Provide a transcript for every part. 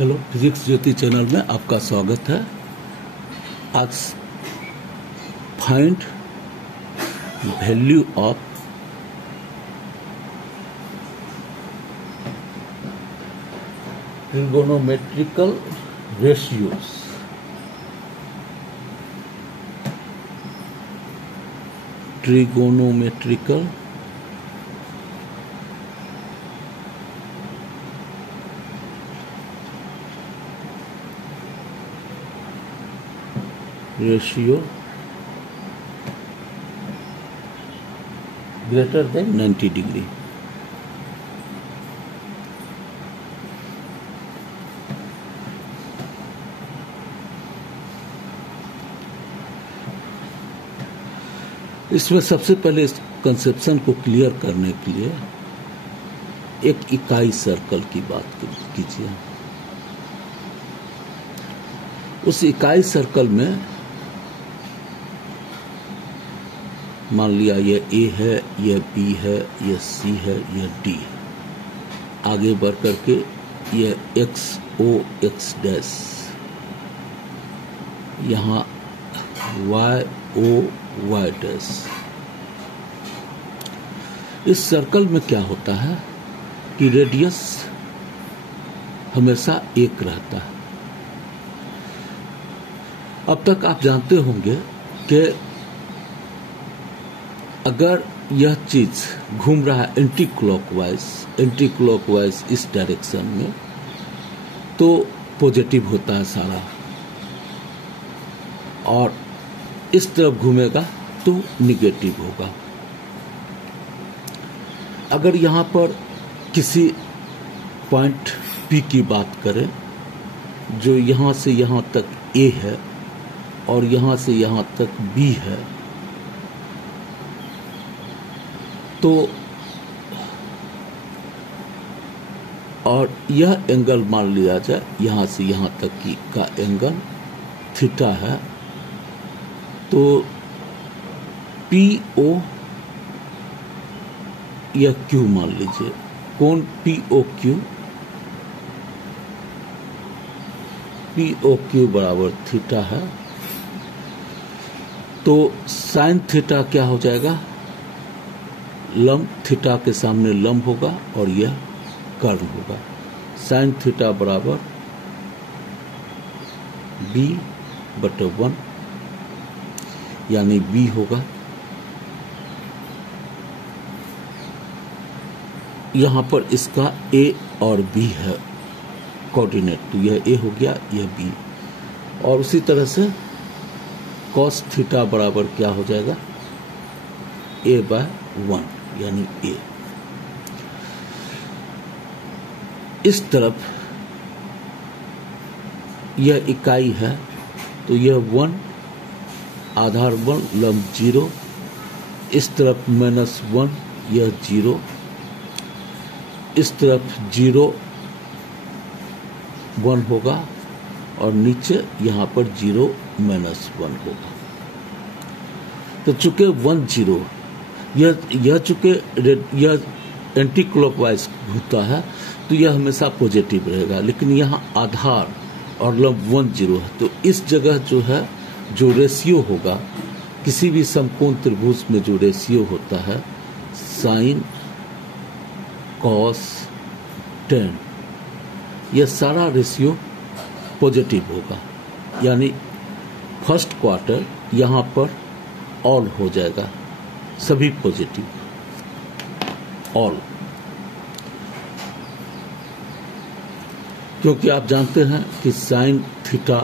Hello, physics ज्योति channel में आपका स्वागत है। आज find value of trigonometrical ratios. Trigonometrical ratio greater than 90 degree. इसमें सबसे पहले इस कंसेप्शन को क्लियर करने के लिए एक इकाई सर्कल की बात कीजिए। उस इकाई सर्कल में मान लिया ये ए है, ये बी है, ये सी है, ये डी है। आगे बढ़ करके ये एक्स ओ एक्स डैश, यहाँ वाई ओ वाई डैश। इस सर्कल में क्या होता है कि रेडियस हमेशा एक रहता है। अब तक आप जानते होंगे कि अगर यह चीज घूम रहा है एंटी क्लॉकवाइज इस डायरेक्शन में, तो पॉजिटिव होता है सारा, और इस तरफ घूमेगा तो निगेटिव होगा। अगर यहां पर किसी पॉइंट P की बात करें, जो यहां से यहां तक A है और यहां से यहां तक B है, तो और यह एंगल मान लिया जाए यहां से यहां तक की का एंगल थीटा है, तो PO या Q मान लीजिए, कोण POQ बराबर थीटा है। तो साइन थीटा क्या हो जाएगा, लंब थीटा के सामने लंब होगा और यह कर्ण होगा। साइन थीटा बराबर B/1 यानी B होगा। यहां पर इसका A और B है कोऑर्डिनेट, तो यह A हो गया, यह B। और उसी तरह से cos थीटा बराबर क्या हो जाएगा, A/1 यानी A। इस तरफ यह इकाई है, तो यह 1, आधार 1, लंब 0। इस तरफ -1, यह 0। इस तरफ 0 1 होगा और नीचे यहां पर 0 -1 होगा। तो चूंकि 1 0 यह चूंकि यह एंटी क्लॉकवाइज होता है, तो यह हमेशा पॉजिटिव रहेगा। लेकिन यहाँ आधार और लंब 1 0 है, तो इस जगह जो है जो रेशियो होगा, किसी भी समकोण त्रिभुज में जो रेशियो होता है, साइन कॉस टेन, यह सारा रेशियो पॉजिटिव होगा। यानी फर्स्ट क्वार्टर यहाँ पर ऑल हो जाएगा, सभी पॉजिटिव, ऑल। क्योंकि आप जानते हैं कि साइन थीटा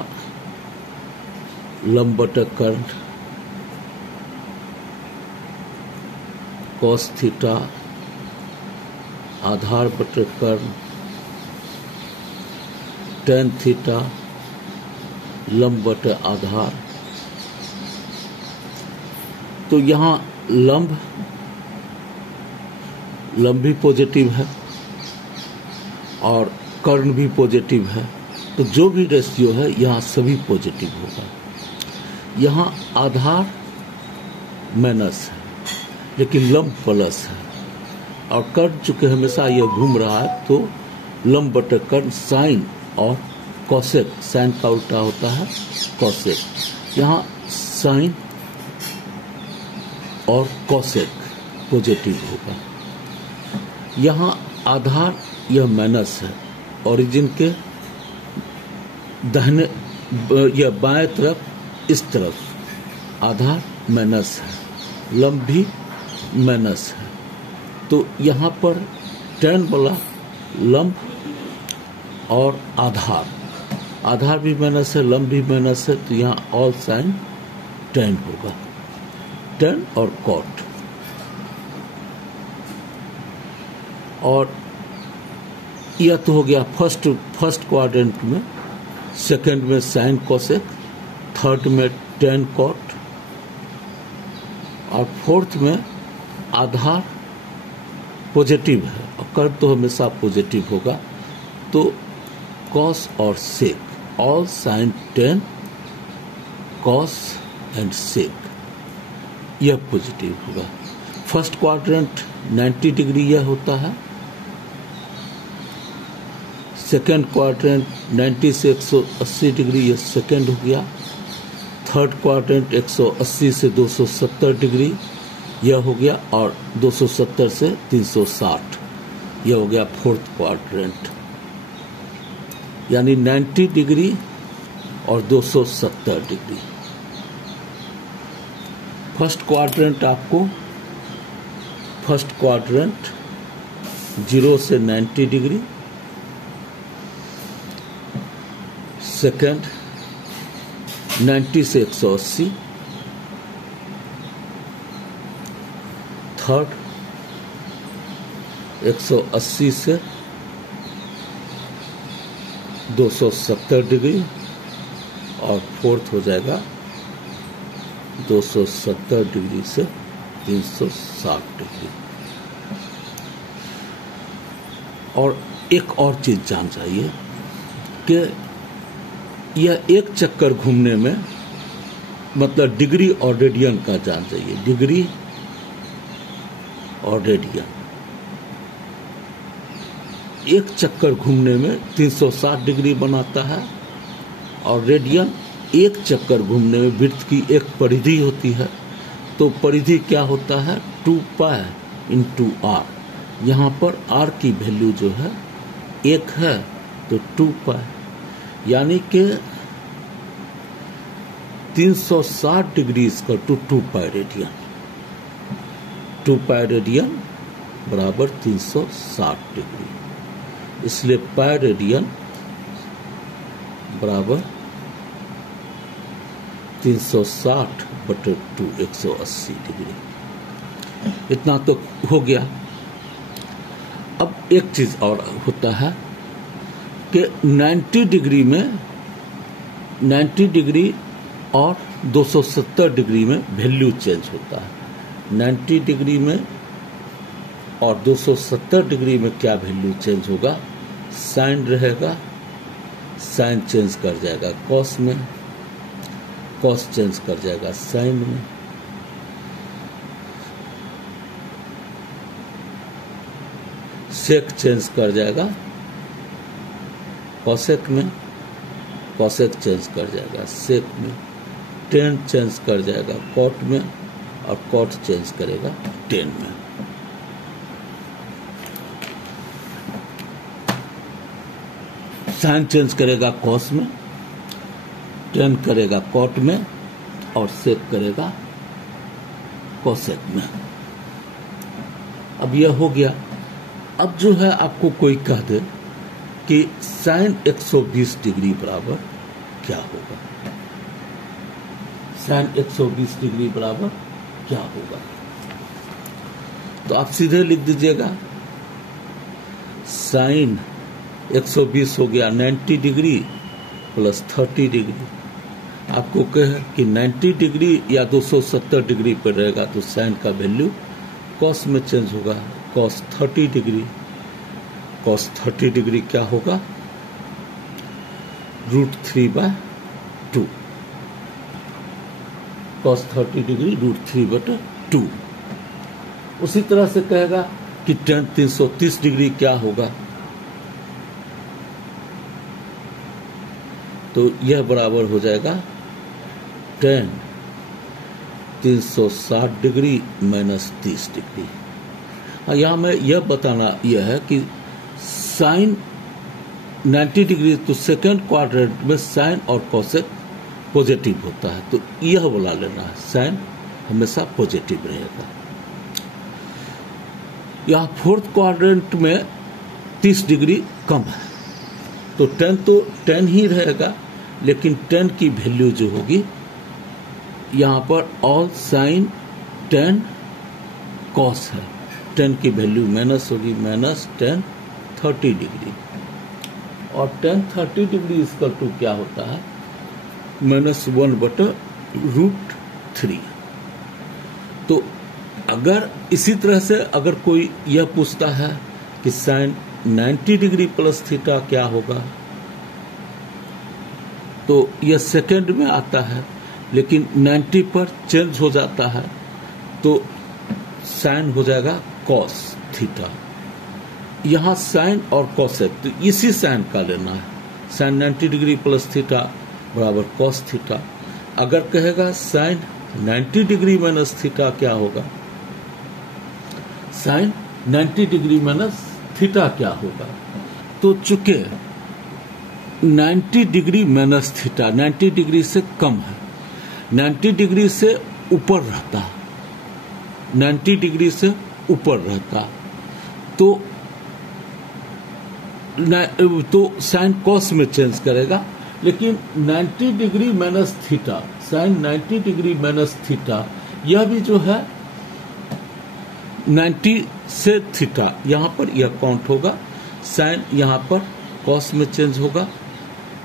लंब बटा कर्ण, कॉस थीटा आधार बटा कर्ण, टेन थीटा लंब बटा आधार। तो यहां लंब भी पॉजिटिव है और कर्ण भी पॉजिटिव है, तो जो भी रेशियो है यहाँ सभी पॉजिटिव होगा। यहाँ आधार माइनस है लेकिन लंब प्लस है, और कर्ण चूंकि हमेशा यह घूम रहा है, तो लंब बटे कर्ण साइन और कॉसेक, साइन का उल्टा होता है कॉसेक। यहाँ साइन और कॉसेक पॉजिटिव होगा। यहाँ आधार यह माइनस है, ओरिजिन के दाहिने या बाएं तरफ इस तरफ आधार माइनस है, लंब भी माइनस है। तो यहाँ पर tan वाला लंब और आधार भी माइनस है, लंब भी माइनस है, तो यहाँ ऑल साइन tan होगा, tan और cot। और यह तो हो गया फर्स्ट क्वाड्रेंट में, सेकंड में साइन कोसेक, थर्ड में tan cot और फोर्थ में आधार पॉजिटिव है और कर्व तो हमेशा पॉजिटिव होगा, तो कॉस और sec, all sine tan cos and sec यह पॉजिटिव होगा। फर्स्ट क्वाड्रेंट 90 डिग्री यह होता है, सेकेंड क्वाड्रेंट 90 से 180 डिग्री यह सेकेंड हो गया, थर्ड क्वाड्रेंट 180 से 270 डिग्री यह हो गया, और 270 से 360 यह हो गया फोर्थ क्वाड्रेंट। यानी 90 डिग्री और 270 डिग्री। फर्स्ट क्वाड्रेंट आपको फर्स्ट क्वाड्रेंट 0 से 90 डिग्री, सेकंड 90 से 180, थर्ड 180 से 270 डिग्री, और फोर्थ हो जाएगा 270 डिग्री से 360 डिग्री। और एक और चीज जान जाइए कि यह एक चक्कर घूमने में, मतलब डिग्री और रेडियन का जान जाइए, डिग्री और रेडियन एक चक्कर घूमने में 360 डिग्री बनाता है, और रेडियन एक चक्कर घूमने में वृत्त की एक परिधि होती है, तो परिधि क्या होता है 2 पाई इंटू आर। यहाँ पर आर की वैल्यू जो है 1 है, तो 2 पाई, यानी कि 360 डिग्री का 2 पाई रेडियन, 2 पाई रेडियन बराबर 360 डिग्री, इसलिए पाई रेडियन बराबर 360 बटे 2 180 डिग्री। इतना तो हो गया। अब एक चीज और होता है कि 90 डिग्री में 90 डिग्री और 270 डिग्री में वैल्यू चेंज होता है। 90 डिग्री में और 270 डिग्री में क्या वैल्यू चेंज होगा, साइन रहेगा, साइन चेंज कर जाएगा कॉस में, कॉस चेंज कर जाएगा साइन में, सेक चेंज कर जाएगा कॉसेक में, कॉसेक चेंज कर जाएगा सेक में, टेन चेंज कर जाएगा कॉट में, और कॉट चेंज करेगा टेन में। साइन चेंज करेगा कॉस में, टेन करेगा कॉट में, और सेक करेगा कॉसेक में। अब यह हो गया। अब जो है आपको कोई कह दे कि साइन 120 डिग्री बराबर क्या होगा, साइन 120 डिग्री बराबर क्या होगा, तो आप सीधे लिख दीजिएगा साइन 120 हो गया 90 डिग्री प्लस 30 डिग्री। आपको कहे कि 90 डिग्री या 270 डिग्री पर रहेगा तो साइन का वैल्यू कॉस में चेंज होगा, कॉस 30 डिग्री, कॉस 30 डिग्री क्या होगा √3/2, कॉस 30 डिग्री √3/2। उसी तरह से कहेगा कि tan 330 डिग्री क्या होगा, तो यह बराबर हो जाएगा tan 360 डिग्री माइनस 30 डिग्री। यहाँ में यह बताना यह है कि साइन 90 डिग्री, तो सेकेंड क्वाड्रेंट में साइन और कोसेक पॉजिटिव होता है, तो यह बोला लेना है, साइन हमेशा पॉजिटिव रहेगा। यहाँ फोर्थ क्वाड्रेंट में 30 डिग्री कम है, तो tan ही रहेगा, लेकिन tan की वैल्यू जो होगी यहाँ पर ऑल साइन tan कॉस है, tan की वैल्यू माइनस होगी, माइनस tan 30 डिग्री, और tan 30 डिग्री इसका टू क्या होता है, -1/√3। तो अगर इसी तरह से अगर कोई यह पूछता है कि साइन 90 डिग्री प्लस थीटा क्या होगा, तो यह सेकंड में आता है, लेकिन 90 पर चेंज हो जाता है, तो साइन हो जाएगा कॉस थीटा। यहाँ साइन और कॉसेक, तो इसी साइन का लेना है, साइन 90 डिग्री प्लस थीटा बराबर कॉस थीटा। अगर कहेगा साइन 90 डिग्री माइनस थीटा क्या होगा, साइन 90 डिग्री माइनस थीटा क्या होगा, तो चूंकि 90 डिग्री माइनस थीटा 90 डिग्री से कम है, 90 डिग्री से ऊपर रहता, 90 डिग्री से ऊपर रहता, तो साइन कॉस में चेंज करेगा, लेकिन 90 degree minus theta, sine 90 degree minus theta, यह भी जो है 90 से थीटा, यहाँ पर यह काउंट होगा, साइन यहाँ पर कॉस में चेंज होगा,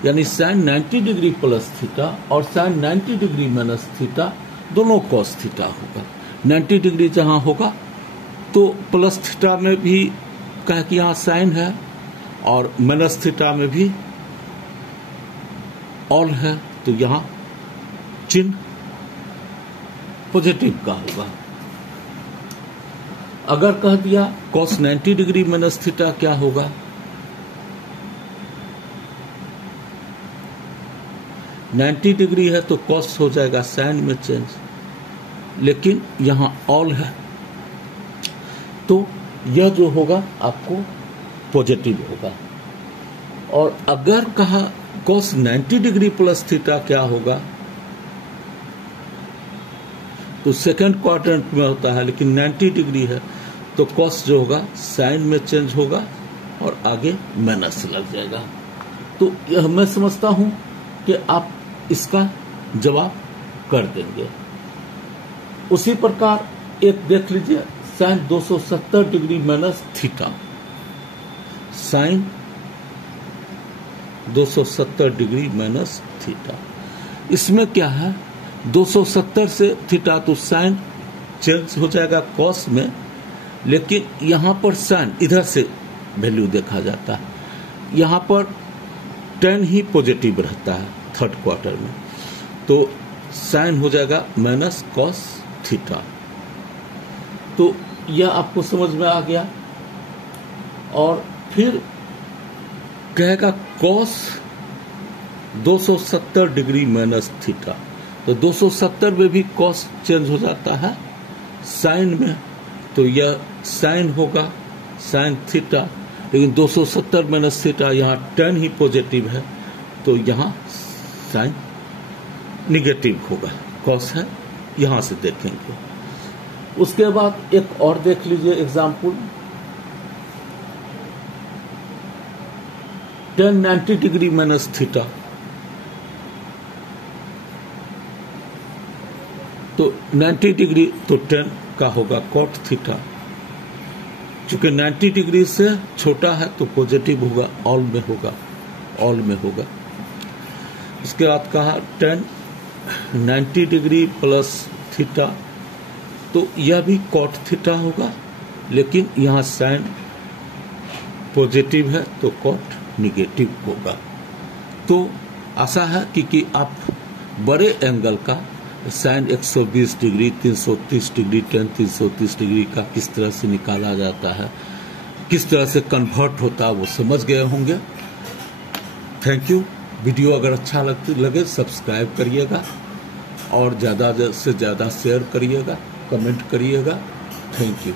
यानी साइन 90 डिग्री प्लस थीटा और साइन 90 डिग्री माइनस थीटा दोनों कॉस थीटा होगा। 90 डिग्री जहाँ होगा तो प्लस थीटा में भी कह कि यहाँ साइन है, और माइनस थीटा में भी ऑल है, तो यहाँ चिन्ह पॉजिटिव का होगा। अगर कह दिया cos 90 डिग्री माइनस थीटा क्या होगा, नाइन्टी डिग्री है तो cos हो जाएगा साइन में चेंज, लेकिन यहाँ ऑल है, तो यह जो होगा आपको पॉजिटिव होगा। और अगर कहा cos 90 डिग्री प्लस थीटा क्या होगा, तो सेकंड क्वाड्रेंट में होता है, लेकिन 90 डिग्री है, तो cos जो होगा साइन में चेंज होगा और आगे माइनस लग जाएगा। तो यह मैं समझता हूं कि आप इसका जवाब कर देंगे। उसी प्रकार एक देख लीजिए, sine 270 degree minus theta, sine 270 degree minus theta, इसमें क्या है 270 से थीटा, तो साइन चेंज हो जाएगा कॉस में, लेकिन यहाँ पर साइन इधर से वैल्यू देखा जाता है, यहाँ पर tan ही पॉजिटिव रहता है थर्ड क्वार्टर में, तो साइन हो जाएगा माइनस कॉस थीटा। तो यह आपको समझ में आ गया। और फिर कहेगा कॉस 270 डिग्री माइनस थीटा, तो 270 में भी कॉस चेंज हो जाता है साइन में, तो यह साइन होगा साइन थीटा, लेकिन 270 माइनस थीटा, यहाँ tan ही पॉजिटिव है, तो यहाँ साइन निगेटिव होगा, कॉस है, यहाँ से देखेंगे। उसके बाद एक और देख लीजिए example, tan 90 degree minus theta, तो 90 डिग्री तो tan का होगा cot थीटा, चूंकि 90 डिग्री से छोटा है तो पॉजिटिव होगा, ऑल में होगा, ऑल में होगा। उसके बाद कहा tan 90 डिग्री प्लस थीटा, तो यह भी cot थीटा होगा, लेकिन यहाँ साइन पॉजिटिव है तो cot निगेटिव होगा। तो आशा है कि आप बड़े एंगल का sine 120 degree, 330 degree, tan 330 degree का किस तरह से निकाला जाता है, किस तरह से कन्वर्ट होता है, वो समझ गए होंगे। थैंक यू, वीडियो अगर अच्छा लगे सब्सक्राइब करिएगा और ज़्यादा से ज़्यादा शेयर करिएगा, कमेंट करिएगा। Thank you.